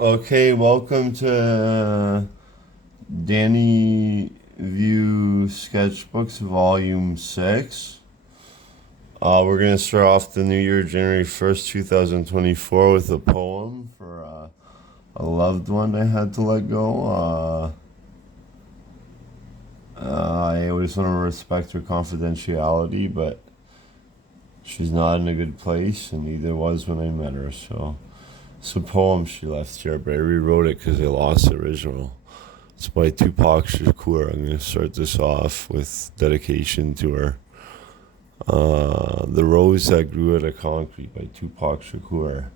Okay, welcome to Danny View Sketchbooks Volume 6. We're going to start off the new year, January 1st, 2024, with a poem for a loved one I had to let go. I always want to respect her confidentiality, but she's not in a good place, and neither was when I met her, so... It's a poem she left here, but I rewrote it because I lost the original. It's by Tupac Shakur. I'm going to start this off with dedication to her. The Rose That Grew Out of Concrete by Tupac Shakur.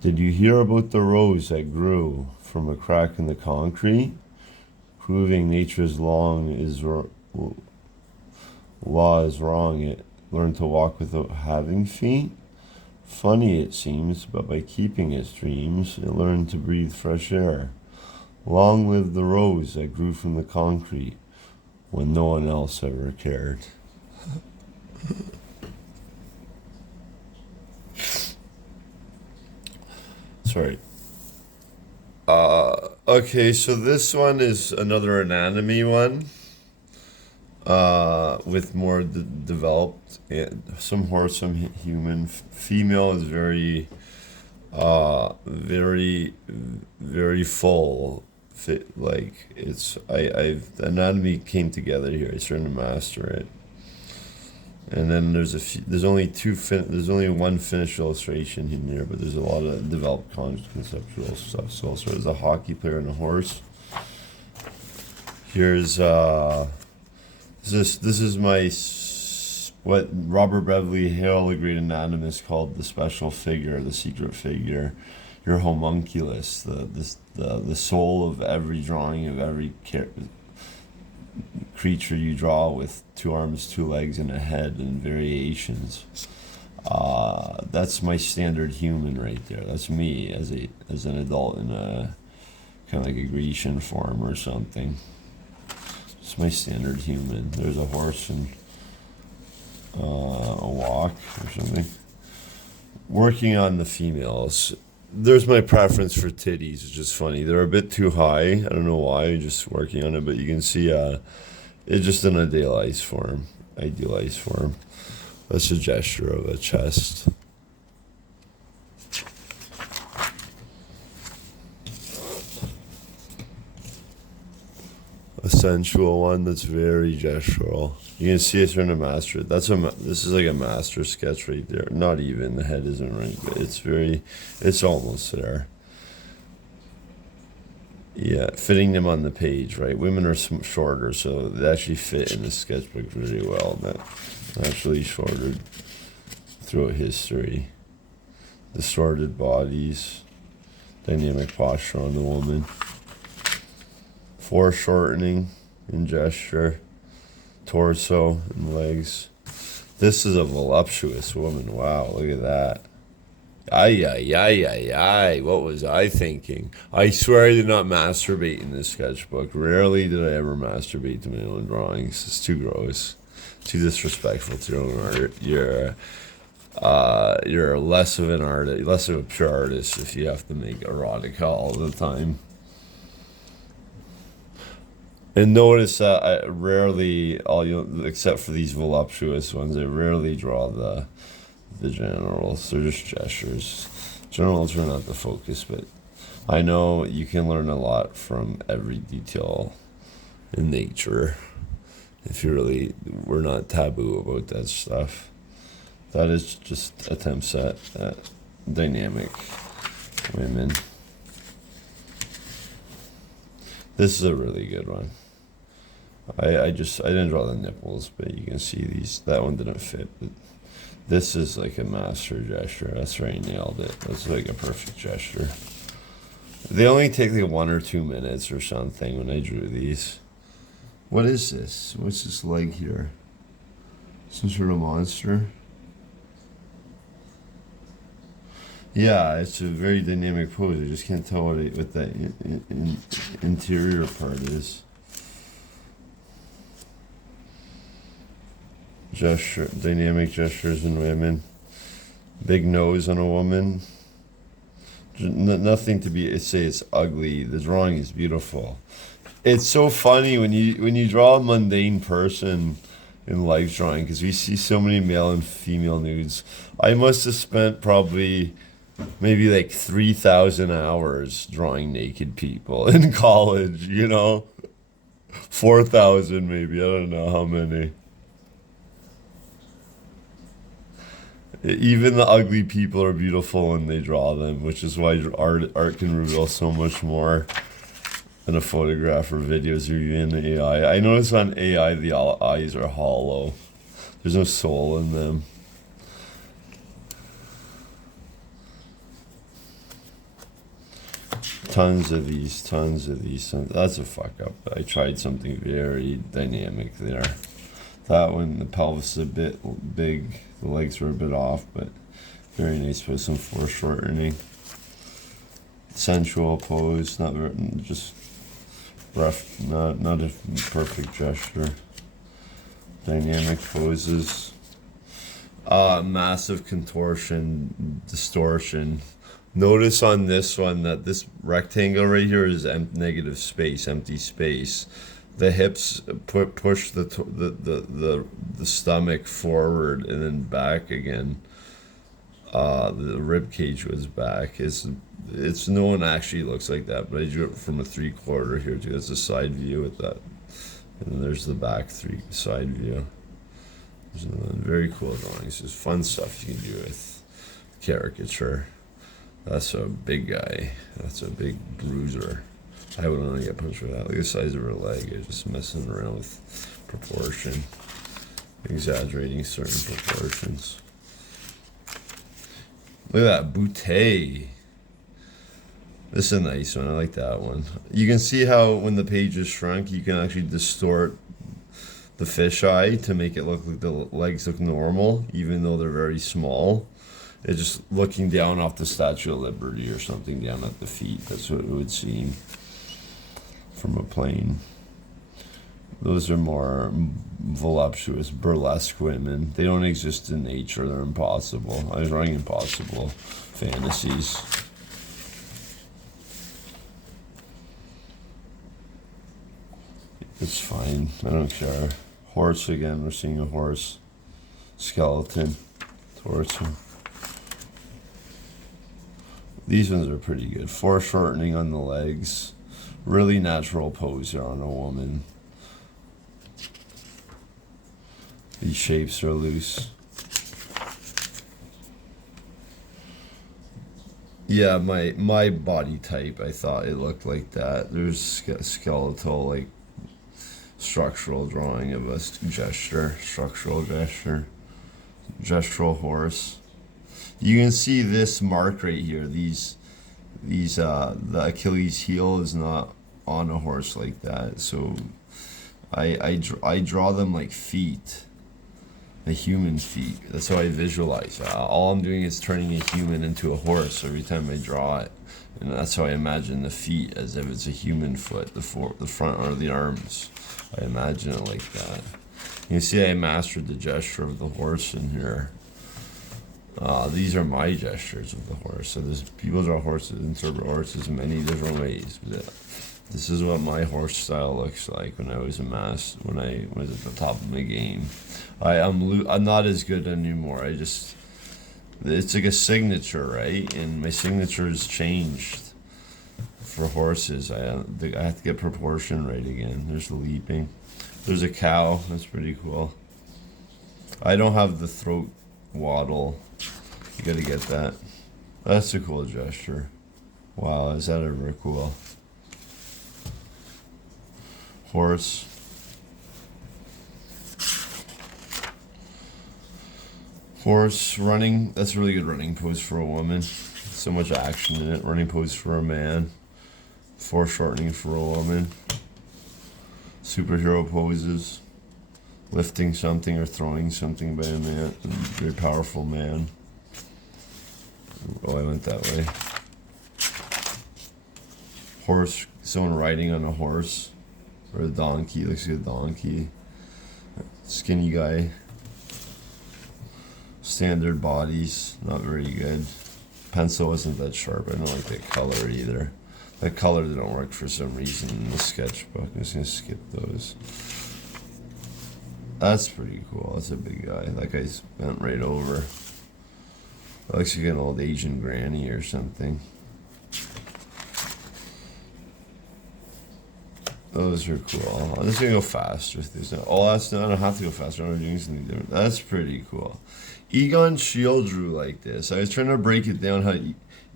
Did you hear about the rose that grew from a crack in the concrete? Proving nature's law is wrong. It learned to walk without having feet. Funny it seems, but by keeping its dreams, it learned to breathe fresh air. Long live the rose that grew from the concrete when no one else ever cared. Sorry. Okay, so this one is another anatomy one. With more developed, some horse, some human. Female is very, very full. Like it's, the anatomy came together here. I started to master it, and then there's only one finished illustration in here, but there's a lot of developed conceptual stuff. So there's a hockey player and a horse. Here's This is what Robert Beverly Hale, a great anatomist, called the special figure, the secret figure, your homunculus, the soul of every drawing of every creature you draw, with 2 arms, 2 legs, and a head, and variations. That's my standard human right there. That's me as an adult in a kind of like a Grecian form or something. It's my standard human. There's a horse and a walk or something. Working on the females. There's my preference for titties. It's just funny. They're a bit too high. I don't know why. Just working on it, but you can see it's just an idealized form. That's a gesture of a chest. A sensual one that's very gestural. You can see it's trying to master it. This is like a master sketch right there. Not even, the head isn't right, but it's almost there. Yeah, fitting them on the page, right? Women are shorter, so they actually fit in the sketchbook really well. But actually shorter throughout history. Distorted bodies, dynamic posture on the woman. Foreshortening in gesture, torso and legs. This is a voluptuous woman. Wow, look at that. Ay. What was I thinking? I swear I did not masturbate in this sketchbook. Rarely did I ever masturbate to my own drawings. It's too gross. Too disrespectful to your own art. You're less of an artist, less of a pure artist if you have to make erotica all the time. And notice that I rarely, except for these voluptuous ones, I rarely draw the genitals. They're just gestures. Genitals are not the focus, but I know you can learn a lot from every detail in nature. If we're not taboo about that stuff. That is just attempts at dynamic women. This is a really good one. I didn't draw the nipples, but you can see that one didn't fit. But this is like a master gesture. That's where I nailed it. That's like a perfect gesture. They only take like 1 or 2 minutes or something when I drew these. What is this? What's this leg here? Some sort of monster? Yeah, it's a very dynamic pose. I just can't tell what that interior part is. Dynamic gestures in women. Big nose on a woman. Nothing to be say it's ugly. The drawing is beautiful. It's so funny when you draw a mundane person in life drawing because we see so many male and female nudes. I must have spent probably maybe like 3,000 hours drawing naked people in college, 4,000 maybe, I don't know how many. Even the ugly people are beautiful when they draw them, which is why art can reveal so much more than a photograph or videos or even AI. I notice on AI the eyes are hollow. There's no soul in them. Tons of these. That's a fuck up. I tried something very dynamic there. That one, the pelvis is a bit big, the legs were a bit off, but very nice with some foreshortening. Sensual pose, not just rough, not a perfect gesture. Dynamic poses. Massive contortion, distortion. Notice on this one that this rectangle right here is negative space, empty space. The hips push the stomach forward and then back again. The rib cage was back. It's no one actually looks like that, but I drew it from a 3/4 here too. That's a side view with that, and then there's the back side view. Very cool drawings. There's fun stuff you can do with caricature. That's a big guy. That's a big bruiser. I wouldn't want to get punched with that. Look at the size of her leg. You're just messing around with proportion, exaggerating certain proportions. Look at that boutte. This is a nice one. I like that one. You can see how when the page is shrunk, you can actually distort the fisheye to make it look like the legs look normal, even though they're very small. It's just looking down off the Statue of Liberty or something down at the feet. That's what it would seem from a plane. Those are more voluptuous, burlesque women. They don't exist in nature. They're impossible. I was writing impossible fantasies. It's fine. I don't care. Horse again. We're seeing a horse. Skeleton. Torso. These ones are pretty good. Foreshortening on the legs. Really natural pose here on a woman. These shapes are loose. Yeah, my body type, I thought it looked like that. There's skeletal, like, structural drawing of a gesture. Structural gesture. Gestural horse. You can see this mark right here. These the Achilles heel is not on a horse like that. So I draw them like feet, the human feet. That's how I visualize. All I'm doing is turning a human into a horse every time I draw it, and that's how I imagine the feet, as if it's a human foot, the front or the arms. I imagine it like that. You can see I mastered the gesture of the horse in here. These are my gestures of the horse. So there's people draw horses, interpret horses in many different ways. But this is what my horse style looks like when I was when I was at the top of my game. I'm not as good anymore. It's like a signature, right? And my signature has changed for horses. I have to get proportion right again. There's the leaping. There's a cow. That's pretty cool. I don't have the throat waddle. You gotta get that. That's a cool gesture. Wow, is that ever cool? Horse. Horse running. That's a really good running pose for a woman. So much action in it. Running pose for a man. Foreshortening for a woman. Superhero poses. Lifting something or throwing something by a man. A very powerful man. Oh, I went that way. Horse, someone riding on a horse. Or a donkey, looks like a donkey. Skinny guy. Standard bodies, not very good. pencil wasn't that sharp. I don't like that color either. That color didn't work for some reason in the sketchbook. I'm just gonna skip those. That's pretty cool. That's a big guy. That guy's bent right over. Looks like an old Asian granny or something. Those are cool. I'm just gonna go faster with these. Oh, that's not. I don't have to go faster. I'm doing something different. That's pretty cool. Egon Schiele drew like this. I was trying to break it down how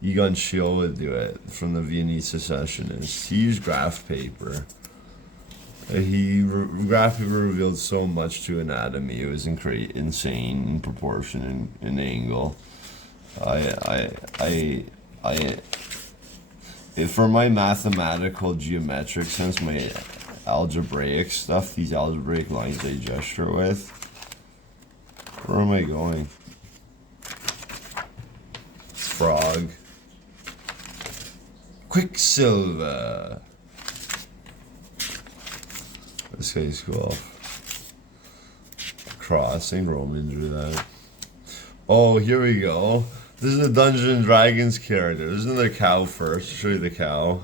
Egon Schiele would do it from the Viennese Secessionists. He used graph paper. Graph paper revealed so much to anatomy. It was insane in proportion and angle. For my mathematical geometric sense, my algebraic stuff, these algebraic lines I gesture with. Where am I going? Frog. Quicksilver. This guy's cool. Cross. I think Roman drew that. Oh, here we go. This is a Dungeons and Dragons character. There's another cow first. I'll show you the cow.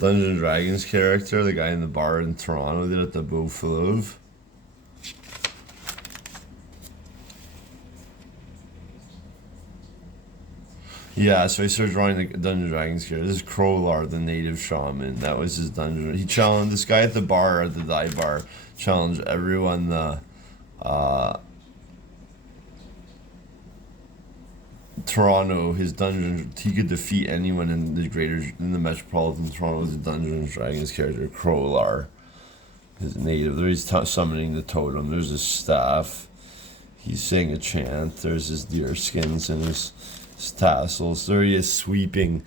Dungeons and Dragons character. The guy in the bar in Toronto did at the Beau Fleuve. Yeah, so I started drawing the Dungeons and Dragons character. This is Crowlar, the native shaman. That was his dungeon. He challenged this guy at the bar, at the dive bar, challenged everyone Toronto, his dungeon, he could defeat anyone in the metropolitan Toronto with the Dungeons and Dragons character, Crowlar. His native. There he's summoning the totem. There's his staff. He's saying a chant. There's his deer skins and his tassels. There he is sweeping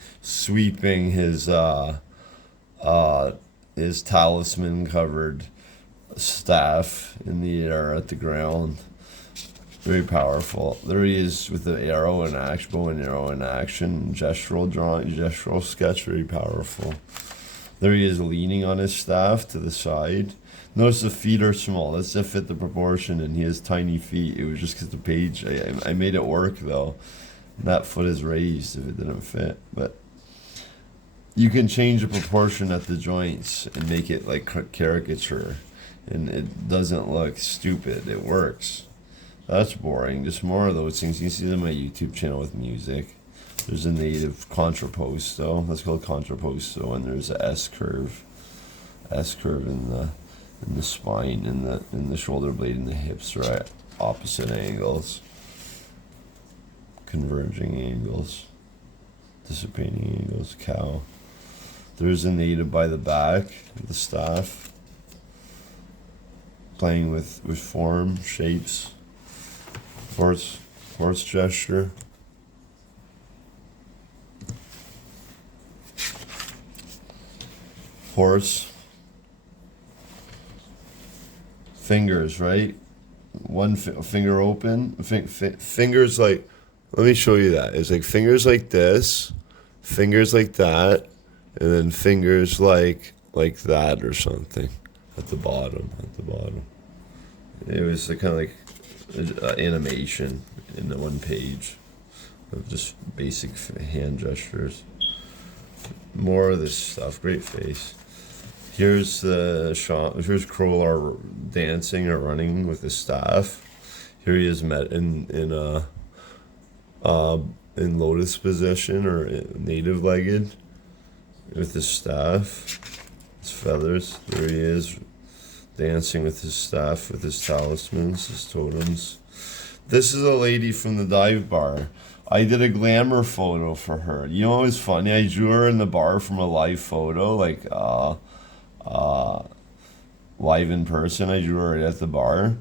his talisman covered staff in the air at the ground. Very powerful. There he is with the arrow in action, bow and arrow in action, gestural drawing, gestural sketch, very powerful. There he is leaning on his staff to the side. Notice the feet are small. That's to fit the proportion, and he has tiny feet. It was just because the page, I made it work though. That foot is raised if it didn't fit, but you can change the proportion at the joints and make it like caricature, and it doesn't look stupid. It works. That's boring. Just more of those things. You can see them on my YouTube channel with music. There's a native contrapposto. That's called contrapposto, and there's a S curve in the spine, in the shoulder blade, and the hips are at opposite angles, converging angles, dissipating angles. Cow. There's a native by the back, the staff, playing with form, shapes. Horse gesture. Horse. Fingers, right? One finger open. Fingers like, let me show you that. It's like fingers like this, fingers like that, and then fingers like that or something at the bottom. It was kind of like animation in the one page of just basic hand gestures. More of this stuff. Great face. Here's here's Crowlar dancing or running with his staff. Here he is in lotus position or native legged with his staff, his feathers. There he is, dancing with his staff, with his talismans, his totems. This is a lady from the dive bar. I did a glamour photo for her. You know what was funny? I drew her in the bar from a live photo, like live in person. I drew her at the bar,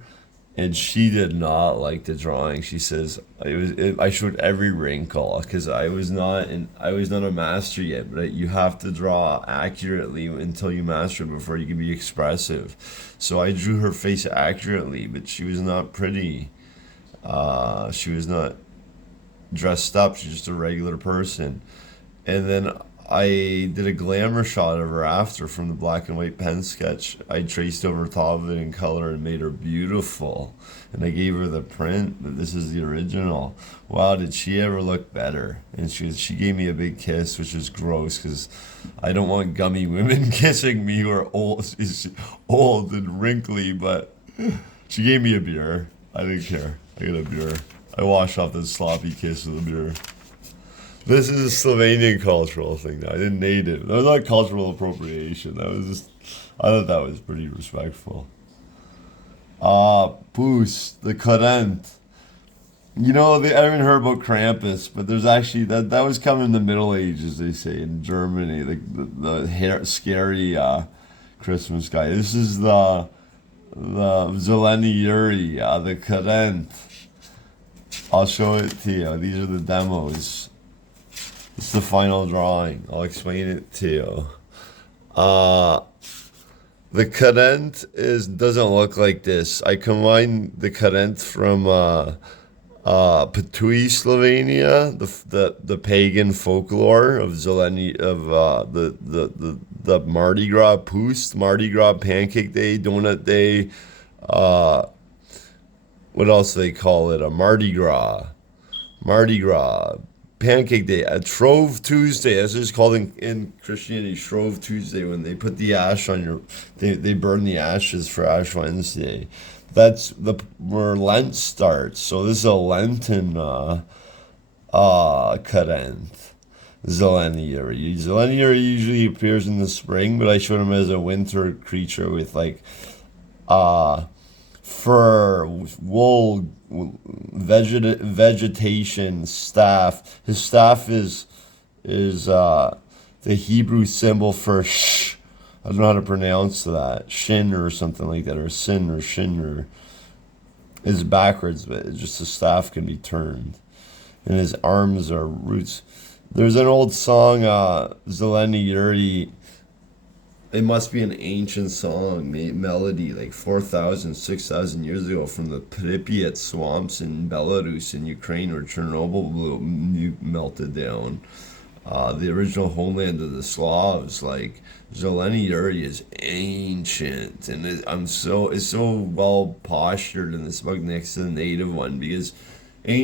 and she did not like the drawing. She says I showed every wrinkle because I was not a master yet. But you have to draw accurately until you master it before you can be expressive. So I drew her face accurately, but she was not pretty. She was not dressed up. She's just a regular person. And then I did a glamour shot of her after from the black and white pen sketch. I traced over top of it in color and made her beautiful. And I gave her the print, but this is the original. Wow, did she ever look better? And she gave me a big kiss, which was gross because I don't want gummy women kissing me who are old and wrinkly. But she gave me a beer. I didn't care. I got a beer. I washed off the sloppy kiss with a beer. This is a Slovenian cultural thing. Now. I didn't need it. That was not cultural appropriation. That was just, I thought that was pretty respectful. Poos, the current. You know, I haven't heard about Krampus, but there's actually, that was coming in the Middle Ages, they say, in Germany. The scary Christmas guy. This is the Zeleny Yuri, the current. I'll show it to you. These are the demos. It's the final drawing. I'll explain it to you. The current doesn't look like this. I combined the current from Patui, Slovenia, the pagan folklore of Zeleny, of the Mardi Gras Poost, Mardi Gras Pancake Day, Donut Day. What else do they call it? A Mardi Gras. Pancake Day, a Shrove Tuesday. That's what it's called in Christianity, Shrove Tuesday, when they put the ash on they burn the ashes for Ash Wednesday. That's where Lent starts. So this is a Lenten current. Zeleny Yuri. Zeleny Yuri usually appears in the spring, but I showed him as a winter creature with like fur, wool, vegetation, staff. His staff is the Hebrew symbol for sh. I don't know how to pronounce that. Shin or something like that, or sin or shin, or it's backwards, but it's just the staff can be turned. And his arms are roots. There's an old song, Zeleny Yuri. It must be an ancient song, melody, like 4,000, 6,000 years ago from the Pripyat swamps in Belarus and Ukraine where Chernobyl melted down. The original homeland of the Slavs, like Zeleny Yuri is ancient, and it's so well postured in this book next to the native one because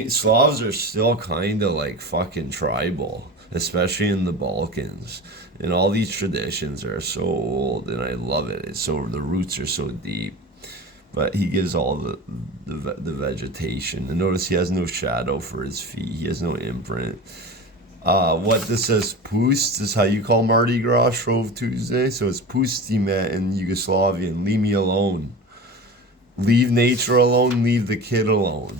Slavs are still kind of like fucking tribal, especially in the Balkans. And all these traditions are so old, and I love it. The roots are so deep. But he gives all the vegetation. And notice he has no shadow for his feet. He has no imprint. What this says, Pust, is how you call Mardi Gras, Shrove Tuesday. So it's Pustime in Yugoslavian. Leave me alone. Leave nature alone. Leave the kid alone.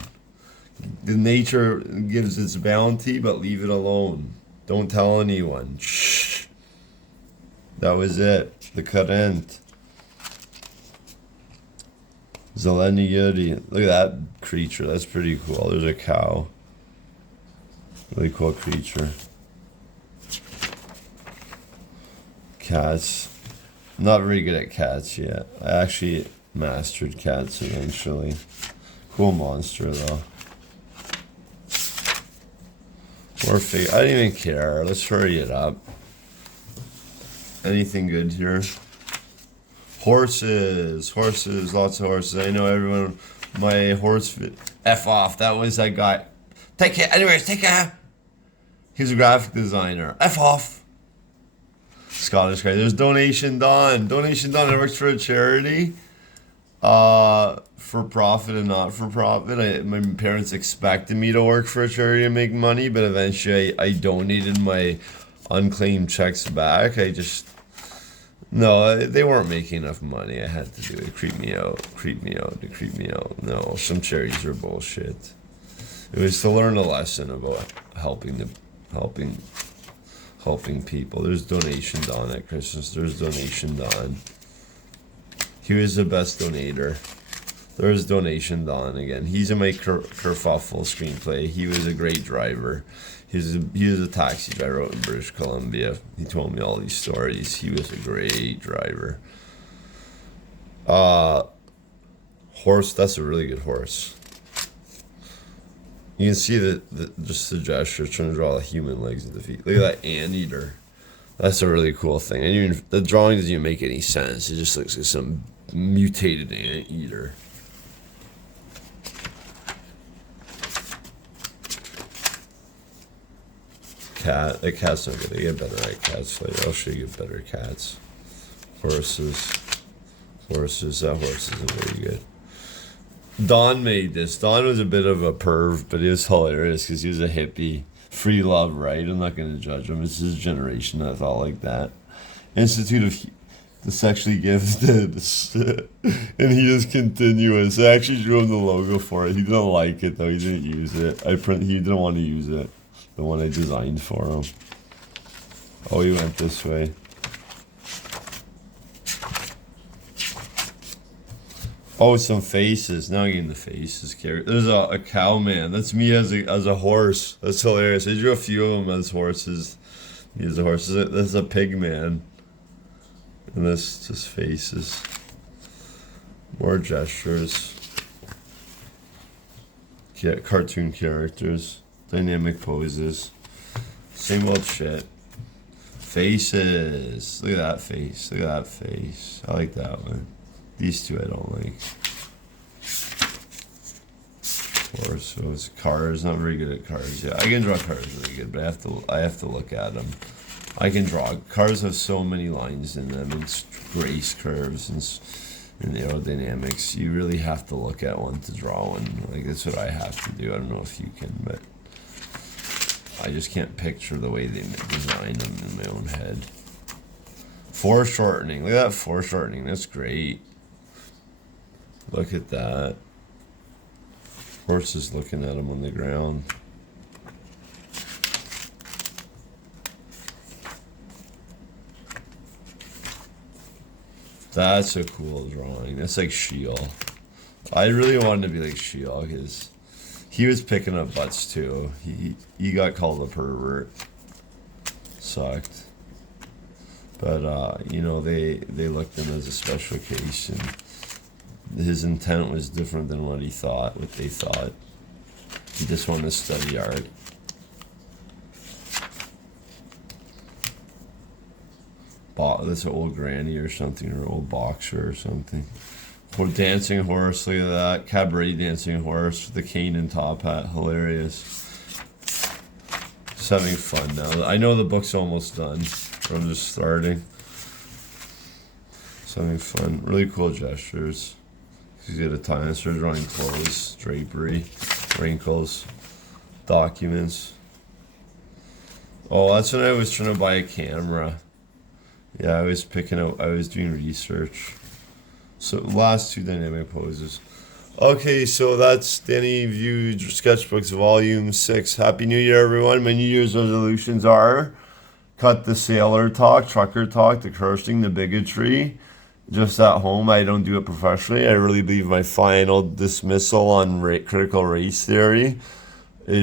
The nature gives its bounty, but leave it alone. Don't tell anyone. Shh. That was it. The current. Zeleny Yuri. Look at that creature. That's pretty cool. There's a cow. Really cool creature. Cats. I'm not very good at cats yet. I actually mastered cats eventually. Cool monster though. I don't even care. Let's hurry it up. Anything good here? Horses, lots of horses. I know everyone. My horse fit. F off. That was that guy. Take care. Anyways, take care. He's a graphic designer. F off. Scottish guy. There's Donation Don. Donation Don works for a charity. For profit and not for profit. My parents expected me to work for a charity and make money, but eventually I donated my unclaimed checks back. No, they weren't making enough money. I had to do it. Creep me out. No, some charities are bullshit. It was to learn a lesson about helping people. There's Donation Don at Christmas. There's Donation Don. He was the best donator. There's Donation Don again. He's in my kerfuffle screenplay. He was a great driver. He was a taxi driver out in British Columbia. He told me all these stories. He was a great driver. Horse, that's a really good horse. You can see just the gesture trying to draw the human legs at the feet. Look at that anteater. That's a really cool thing. And even the drawing doesn't even make any sense. It just looks like some mutated anteater. Cat. The cat's not good. They get better at cats later. I'll show you better cats. Horses. Horses. That horse isn't very good. Don made this. Don was a bit of a perv, but he was hilarious because he was a hippie. Free love, right? I'm not going to judge him. It's his generation that thought like that. Institute of the Sexually Gifted. And he is continuous. I actually drew him the logo for it. He didn't like it, though. He didn't use it. He didn't want to use it. The one I designed for him. Oh, he went this way. Oh, some faces. Now I'm getting the faces. There's a cow man. That's me as a horse. That's hilarious. I drew a few of them as horses. Me as a horse. This is a pig man. And this just faces. More gestures. Yeah, cartoon characters. Dynamic poses. Same old shit. Faces. Look at that face. Look at that face. I like that one. These two I don't like. Torsos, cars. Not very good at cars. Yeah, I can draw cars really good, but I have to look at them. I can draw. Cars have so many lines in them and grace curves and aerodynamics. You really have to look at one to draw one. Like that's what I have to do. I don't know if you can, but I just can't picture the way they design them in my own head. Foreshortening. Look at that foreshortening. That's great. Look at that. Horse is looking at him on the ground. That's a cool drawing. That's like Sheol. I really wanted to be like Sheol because he was picking up butts too. He got called a pervert. Sucked. But you know, they looked at him as a special case, and his intent was different than what they thought. He just wanted to study art. This old granny or something, or old boxer or something. Or dancing horse, look at that. Cabaret dancing horse with the cane and top hat, hilarious. Just having fun now. I know the book's almost done. I'm just starting. Just having fun. Really cool gestures. He's got a time. I started drawing clothes, drapery, wrinkles, documents. Oh, that's when I was trying to buy a camera. Yeah, I was doing research. So last two dynamic poses. Okay, so that's Danny View Sketchbooks Volume 6. Happy New Year, everyone. My New Year's resolutions are cut the sailor talk, trucker talk, the cursing, the bigotry. Just at home, I don't do it professionally. I really believe my final dismissal on critical race theory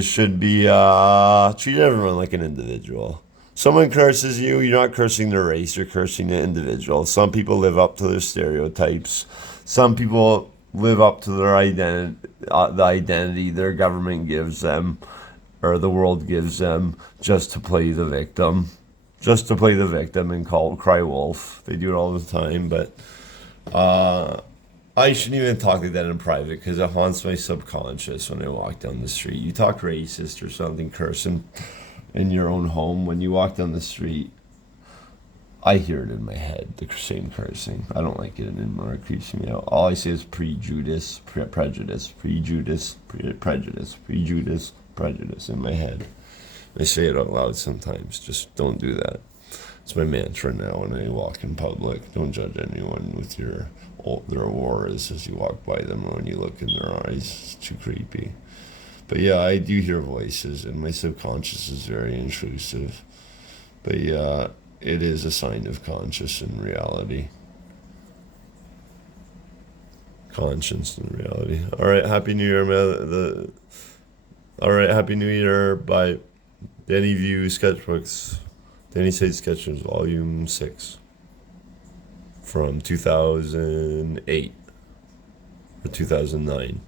should be treat everyone like an individual. Someone curses you, you're not cursing their race, you're cursing the individual. Some people live up to their stereotypes. Some people live up to their the identity their government gives them, or the world gives them, just to play the victim. Just to play the victim and cry wolf. They do it all the time, but I shouldn't even talk like that in private because it haunts my subconscious when I walk down the street. You talk racist or something, cursing in your own home. When you walk down the street, I hear it in my head, the same cursing. I don't like it anymore. It creeps me out. All I say is prejudice, prejudice, prejudice, prejudice, prejudice in my head. I say it out loud sometimes. Just don't do that. It's my mantra now when I walk in public. Don't judge anyone with their auras as you walk by them or when you look in their eyes. It's too creepy. But yeah, I do hear voices, and my subconscious is very intrusive. But yeah, it is a sign of conscience and reality. Conscience and reality. All right, Happy New Year, man. All right, Happy New Year. Bye. Danny View Sketchbooks. Dannyside Sketches, Volume 6. From 2008 or 2009.